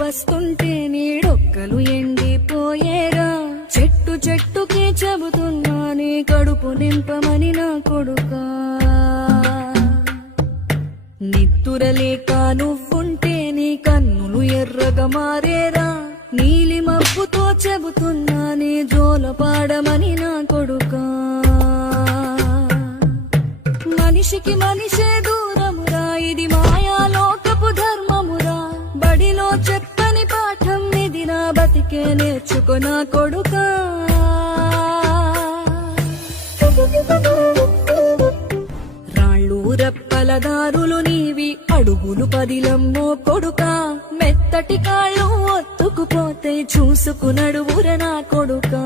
పస్తుంటే నీడొక్కలు ఎండిపోయేరా. చెట్టు చెట్టుకి చెబుతున్నా నీ కడుపు నింపమని నా కొడుకా. నిద్దురలేక నువ్వుంటే నీ కన్నులు ఎర్రగా మారేరా. నీలి మబ్బుతో చెబుతున్నా నీ జోల పాడమని నా కొడుకా. మనిషికి మనిషే దూరమురా, ఇది మాయాలోకపు ధర్మమురా. బడిలో చెప్పని పాఠం ఇది, నా బతికే నేర్చుకో నా కొడుకా. రాళ్ళు రెప్పల దారులు నీవి, అడుగులు పదిలమ్మో కొడుకా. మెత్తటి కాళ్ళు ఒత్తుకుపోతే చూసుకునడువుర నా కొడుకా.